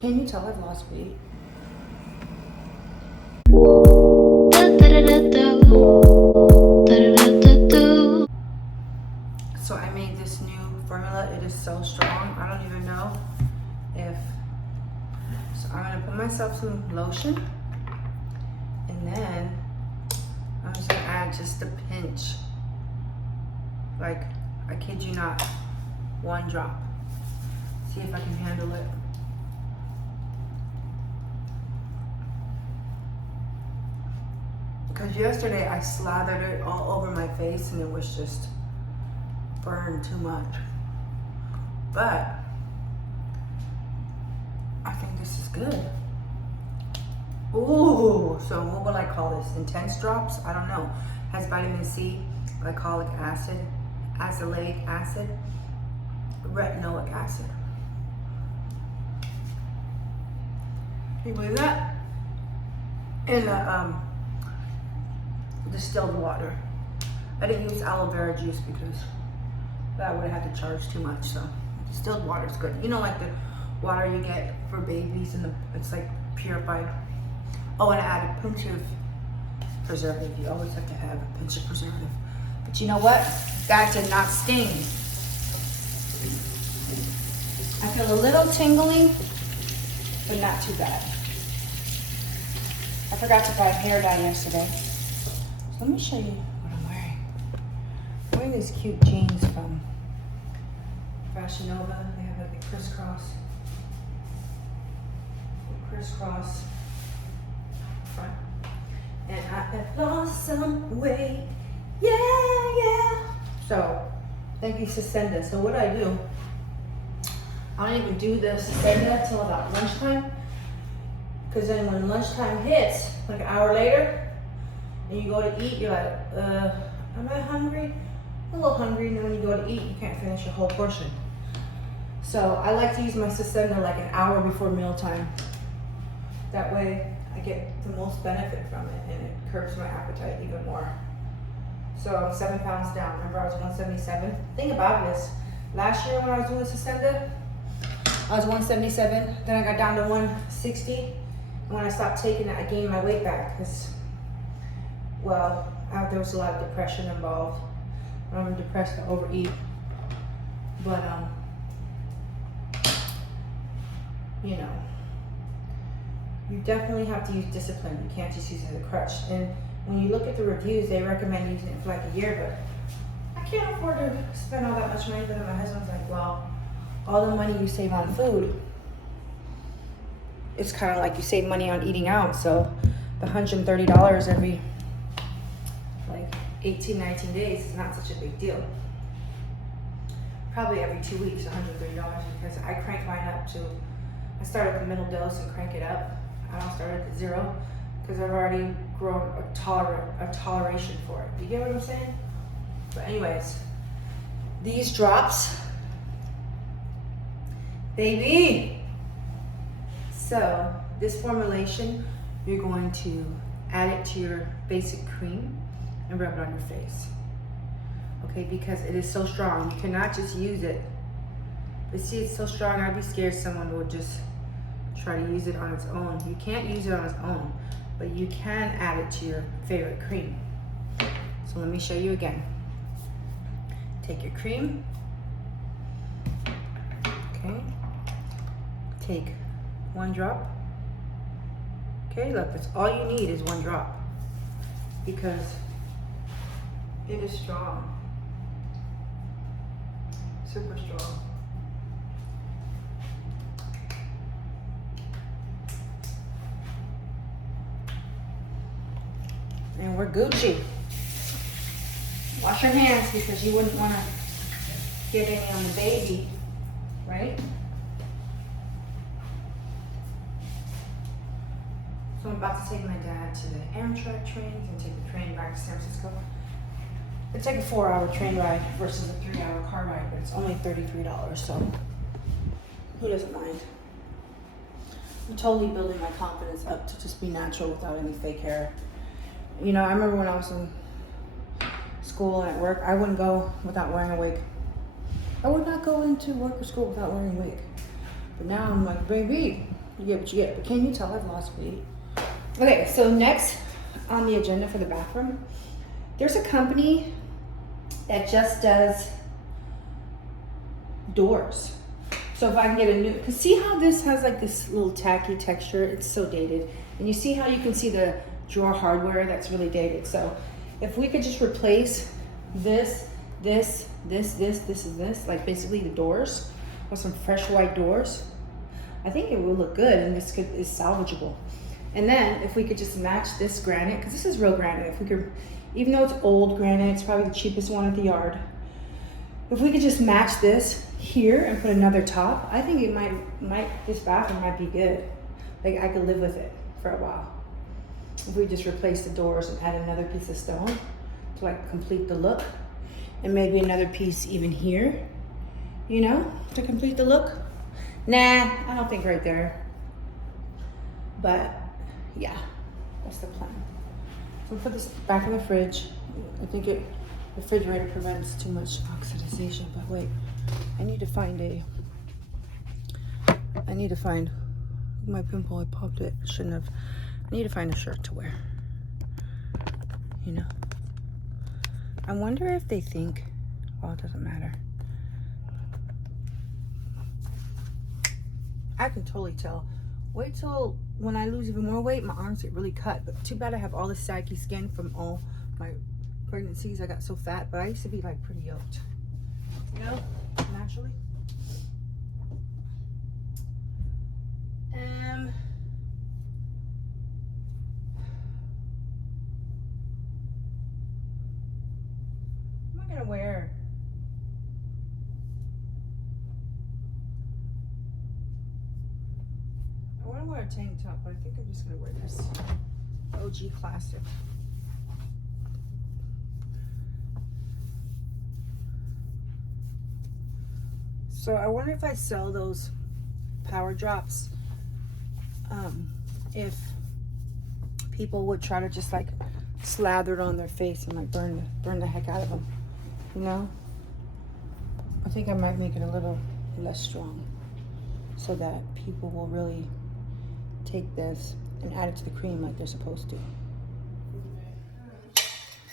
Can you tell I've lost weight? So I made this new formula. It is so strong. I don't even know if... So I'm gonna put myself some lotion, and then I'm just gonna add just a pinch. Like, I kid you not, 1 drop. See if I can handle it. Because yesterday I slathered it all over my face and it was just burned too much. But I think this is good. Ooh, so what will I call this? Intense drops? I don't know. Has vitamin C, glycolic acid, azelaic acid, retinoic acid. Can you believe that? In the distilled water. I didn't use aloe vera juice because that would have had to charge too much. So distilled water is good. You know, like the water you get for babies, and it's like purified. Oh, and I add a pinch of preservative. You always have to have a pinch of preservative. But you know what? That did not sting. I feel a little tingling, but not too bad. I forgot to buy hair dye yesterday. So let me show you what I'm wearing. I'm wearing these cute jeans from Fashion Nova. They have like a crisscross front. And I have lost some weight. Yeah. So, thank you, Sasenda. So what I do, I don't even do the Sasenda until about lunchtime. Because then when lunchtime hits, like an hour later, and you go to eat, you're like, am I hungry? A little hungry, and then when you go to eat, you can't finish your whole portion. So I like to use my Sasenda like an hour before mealtime. That way I get the most benefit from it, and it curbs my appetite even more. So I'm 7 pounds down. Remember, I was 177. Thing about it is, last year when I was doing Sasenda, I was 177. Then I got down to 160. And when I stopped taking it, I gained my weight back because, well, there was a lot of depression involved. When I'm depressed, I overeat. But you know, you definitely have to use discipline. You can't just use it as a crutch. And when you look at the reviews, they recommend using it for like a year, but I can't afford to spend all that much money. But my husband's like, well, all the money you save on food, it's kind of like you save money on eating out. So the $130 every like 18, 19 days is not such a big deal. Probably every 2 weeks, $130, because I crank mine up to, I start at the middle dose and crank it up. I don't start at the 0 because I've already grown a toleration for it. You get what I'm saying? But anyways, these drops, baby. So this formulation, you're going to add it to your basic cream and rub it on your face. Okay, because it is so strong. You cannot just use it. But see, it's so strong, I'd be scared someone would just try to use it on its own. You can't use it on its own, but you can add it to your favorite cream. So let me show you again. Take your cream. Okay. Take 1 drop. Okay, look, that's all you need is 1 drop because it is strong. Super strong. And we're Gucci. Wash your hands because you wouldn't want to get any on the baby, right? So I'm about to take my dad to the Amtrak trains and take the train back to San Francisco. It's like a 4-hour train ride versus a 3-hour car ride, but it's only $33, so who doesn't mind? I'm totally building my confidence up to just be natural without any fake hair. You know, I remember when I was in school and at work, I wouldn't go without wearing a wig. I would not go into work or school without wearing a wig. But now I'm like, baby, You get what you get. But can you tell I've lost weight? Okay, so next on the agenda for the bathroom, there's a company that just does doors. So if I can get a new, cause see how this has like this little tacky texture? It's so dated. And you see how you can see the drawer hardware that's really dated. So if we could just replace this, and this, like basically the doors, with some fresh white doors, I think it will look good, and this is salvageable. And then if we could just match this granite, because this is real granite, if we could, even though it's old granite, it's probably the cheapest one at the yard. If we could just match this here and put another top, I think it this bathroom might be good. Like I could live with it for a while. If we just replace the doors and add another piece of stone to like complete the look, and maybe another piece even here, you know, to complete the look. Nah, I don't think right there. But yeah, that's the plan. So we'll put this back in the fridge. I think the refrigerator prevents too much oxidization, but wait, I need to find my pimple. I popped it, shouldn't have. I need to find a shirt to wear, you know. I wonder if they think, well, it doesn't matter. I can totally tell. Wait till when I lose even more weight, my arms get really cut. But too bad I have all this saggy skin from all my pregnancies. I got so fat, but I used to be like pretty yoked, you know, naturally. What am I gonna wear? I want to wear a tank top, but I think I'm just gonna wear this OG classic. So I wonder if I sell those power drops, if people would try to just like slather it on their face and like burn the heck out of them, you know? I think I might make it a little less strong so that people will really take this and add it to the cream like they're supposed to.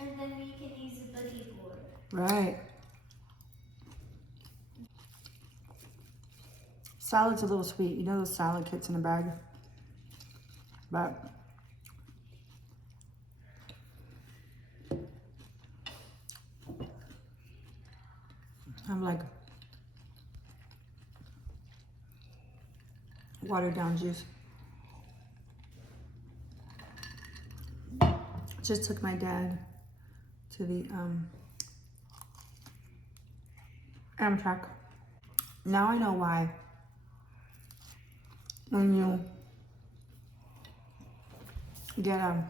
And then we can use a boogie board. Right. Salad's a little sweet. You know those salad kits in a bag? But I'm like watered down juice. Just took my dad to the Amtrak. Now I know why when you get a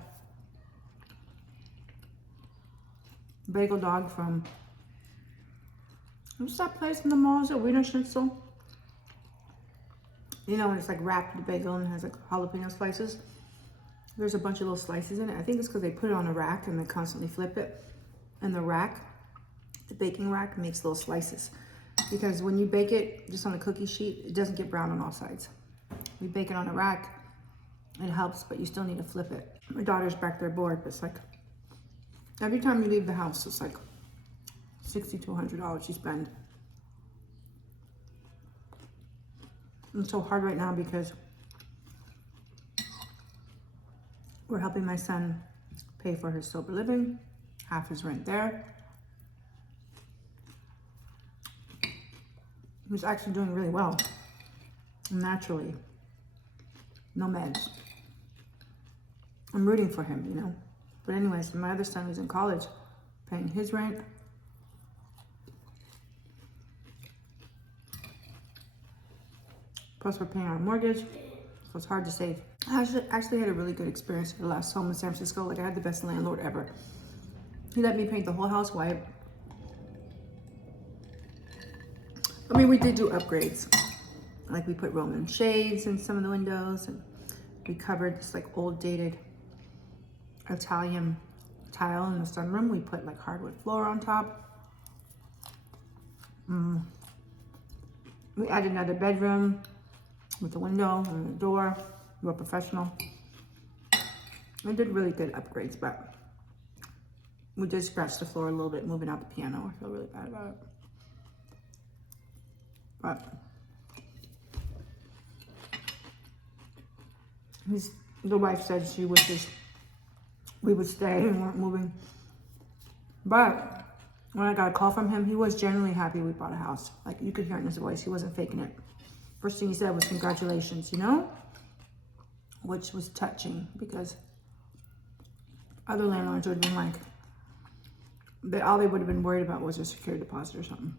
bagel dog from, what's that place in the mall? Is it Wiener Schnitzel? You know, when it's like wrapped in the bagel and has like jalapeno slices. There's a bunch of little slices in it. I think it's because they put it on a rack and they constantly flip it. And the rack, the baking rack, makes little slices. Because when you bake it just on a cookie sheet, it doesn't get brown on all sides. We bake it on a rack, it helps, but you still need to flip it. My daughter's back there bored, but it's like, every time you leave the house, it's like $60 to $100 you spend. It's so hard right now because we're helping my son pay for his sober living, half his rent there. He's actually doing really well, naturally, no meds. I'm rooting for him, you know. But anyways, my other son who's in college, paying his rent. Plus we're paying our mortgage, so it's hard to save. I actually had a really good experience at the last home in San Francisco. Like I had the best landlord ever. He let me paint the whole house white. I mean, we did do upgrades. Like we put Roman shades in some of the windows, and we covered this like old dated Italian tile in the sunroom. We put like hardwood floor on top. We added another bedroom. with the window and the door. Real professional. I did really good upgrades, but we did scratch the floor a little bit moving out the piano. I feel really bad about it. But the wife said she wishes we would stay and weren't moving. But when I got a call from him, he was genuinely happy we bought a house. Like, you could hear it in his voice. He wasn't faking it. First thing he said was congratulations, you know? Which was touching because other landlords would have been like, all they would have been worried about was a security deposit or something.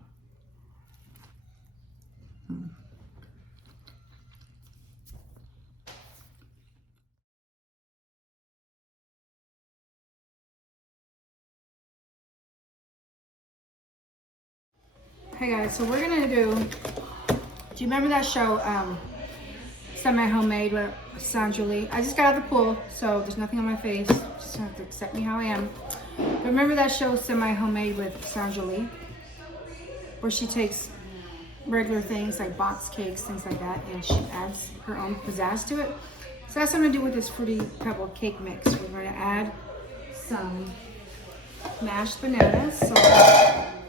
Hey guys, so we're gonna do you remember that show, Semi-Homemade with Sandra Lee? I just got out of the pool, so there's nothing on my face. Just have to accept me how I am. But remember that show, Semi-Homemade with Sandra Lee? Where she takes regular things like box cakes, things like that, and she adds her own pizzazz to it. So that's what I'm gonna do with this Fruity Pebble cake mix. We're gonna add some mashed bananas, so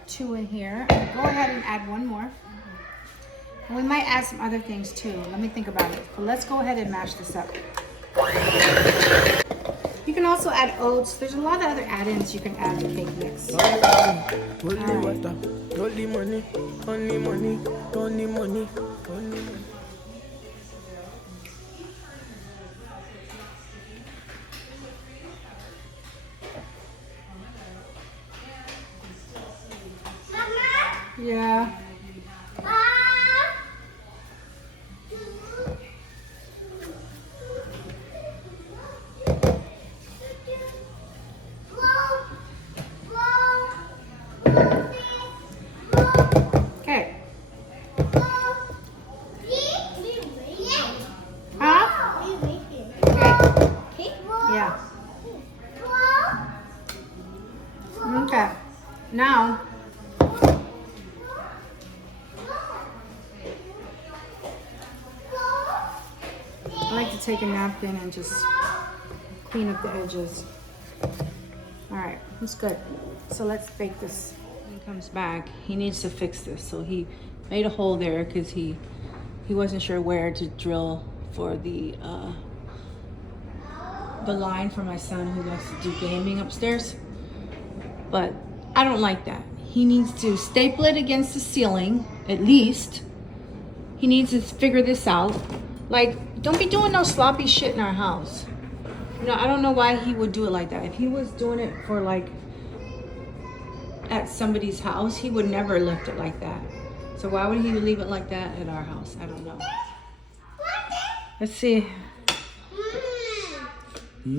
2 in here. Go ahead and add 1 more. And we might add some other things too. Let me think about it. But let's go ahead and mash this up. You can also add oats. There's a lot of other add-ins you can add to cake mix. Yeah. Okay. Huh? Okay. Yeah. Okay. Now, I like to take a napkin and just clean up the edges. All right, that's good. So let's bake this. When he comes back, he needs to fix this. So he made a hole there because he wasn't sure where to drill for the line for my son who likes to do gaming upstairs. But I don't like that. He needs to staple it against the ceiling, at least. He needs to figure this out. Like, don't be doing no sloppy shit in our house. You know, I don't know why he would do it like that. If he was doing it for like at somebody's house, he would never lift it like that. So why would he leave it like that at our house? I don't know. Let's see. He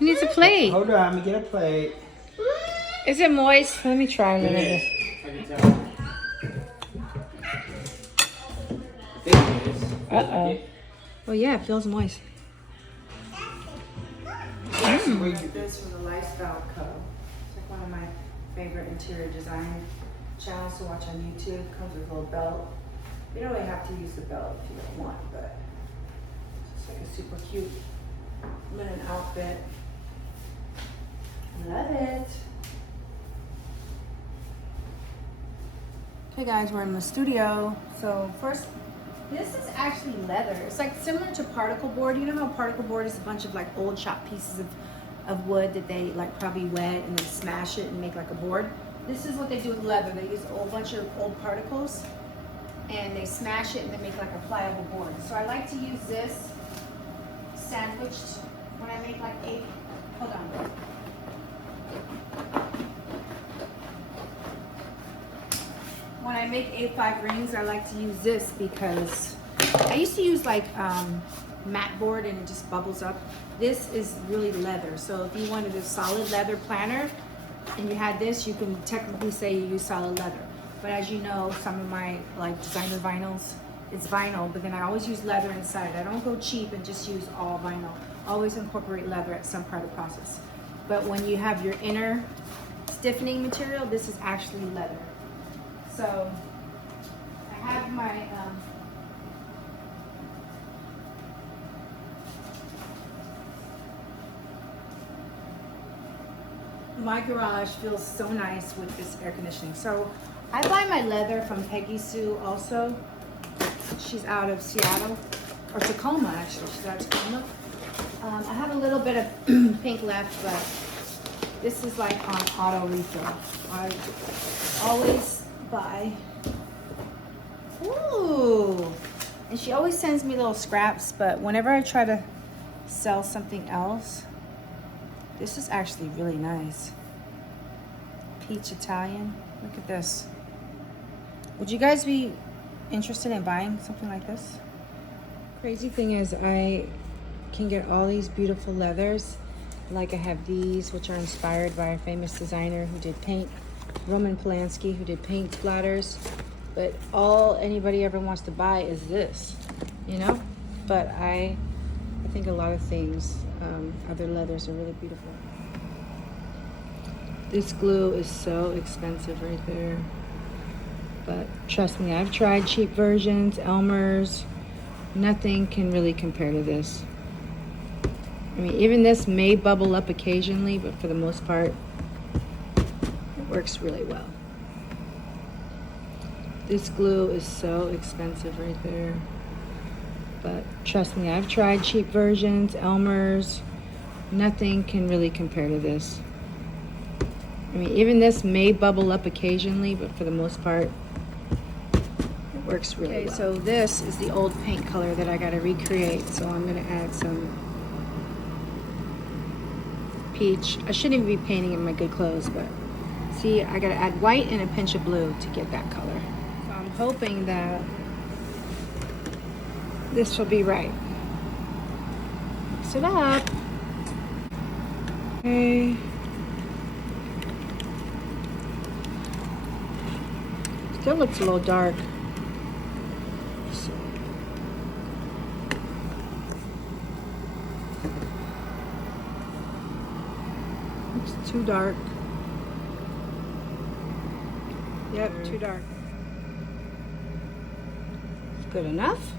needs a plate. Hold on, let me get a plate. Is it moist? Let me try a little bit. I can tell. I think it is. Uh-oh. Well, yeah, it feels moist. This from the Lifestyle Co. It's like one of my favorite interior design channels to watch on YouTube. Comes with a little belt. You don't really have to use the belt if you don't want, but it's like a super cute linen outfit. Love it. Hey guys, we're in the studio. So first, this is actually leather. It's like similar to particle board. You know how particle board is a bunch of like old chopped pieces of wood that they like probably wet and then smash it and make like a board. This is what they do with leather. They use a whole bunch of old particles and they smash it and they make like a pliable board. So I like to use this sandwiched when I make like hold on. When I make A5 rings, I like to use this because I used to use like matte board and it just bubbles up. This is really leather. So if you wanted a solid leather planner and you had this, you can technically say you use solid leather. But as you know, some of my like designer vinyls, it's vinyl, but then I always use leather inside. I don't go cheap and just use all vinyl. Always incorporate leather at some part of the process. But when you have your inner stiffening material, this is actually leather. So I have my my garage feels so nice with this air conditioning. So I buy my leather from Peggy Sue also. She's out of Seattle, or Tacoma actually. She's out of Tacoma. I have a little bit of pink left, but this is like on auto refill. I always buy. Ooh. And she always sends me little scraps, but whenever I try to sell something else, this is actually really nice. Peach Italian. Look at this. Would you guys be interested in buying something like this? Crazy thing is I can get all these beautiful leathers. Like I have these, which are inspired by a famous designer who did paint, Roman Polanski, who did paint splatters. But all anybody ever wants to buy is this, you know? But I think a lot of things, other leathers are really beautiful. This glue is so expensive right there. But trust me, I've tried cheap versions, Elmer's. Nothing can really compare to this. I mean, even this may bubble up occasionally, but for the most part, it works really well. This glue is so expensive right there. But trust me, I've tried cheap versions, Elmer's. Nothing can really compare to this. I mean, even this may bubble up occasionally, but for the most part, it works really well. So this is the old paint color that I gotta recreate. So I'm gonna add some peach. I shouldn't even be painting in my good clothes, but see, I gotta add white and a pinch of blue to get that color. So I'm hoping that this will be right. Mix it up. Okay. Still looks a little dark. So. Looks too dark. Yep, too dark. Good enough.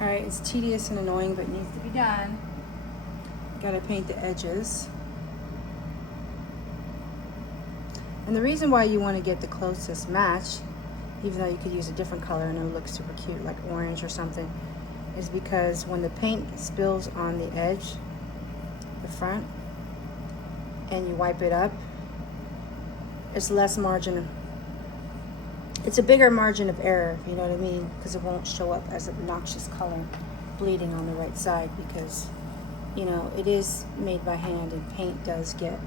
All right, it's tedious and annoying, but it needs to be done. Gotta paint the edges. And the reason why you want to get the closest match, even though you could use a different color and it would look super cute, like orange or something, is because when the paint spills on the edge, the front, and you wipe it up, it's less margin. It's a bigger margin of error, you know what I mean? Because it won't show up as an obnoxious color bleeding on the right side because, you know, it is made by hand and paint does get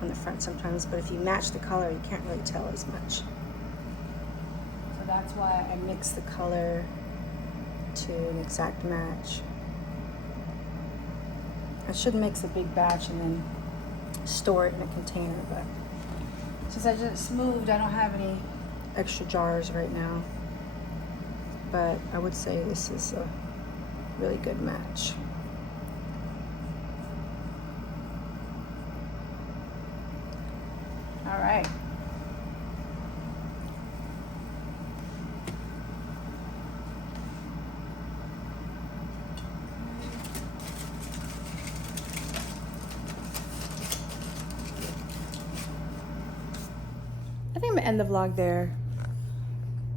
on the front sometimes, but if you match the color, you can't really tell as much. So that's why I mix the color to an exact match. I should mix a big batch and then store it in a container, but since I just moved, I don't have any extra jars right now. But I would say this is a really good match. All right. I think I'm gonna end the vlog there.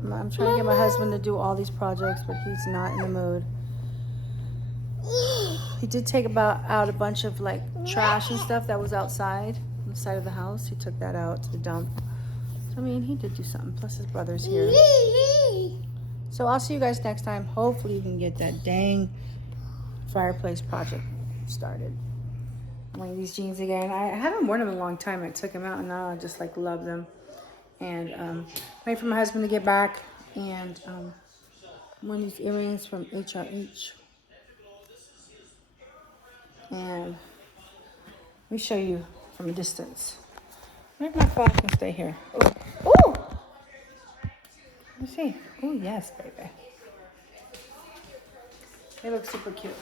I'm trying to get my husband to do all these projects, but he's not in the mood. He did take out a bunch of like trash and stuff that was outside on the side of the house. He took that out to the dump. So, I mean, he did do something. Plus his brother's here. So I'll see you guys next time. Hopefully you can get that dang fireplace project started. I'm wearing these jeans again. I haven't worn them in a long time. I took them out and now I just like love them. And wait for my husband to get back. And one of these earrings from HRH. And let me show you from a distance. Where my phone can stay here? Oh! Let me see. Oh yes, baby. They look super cute.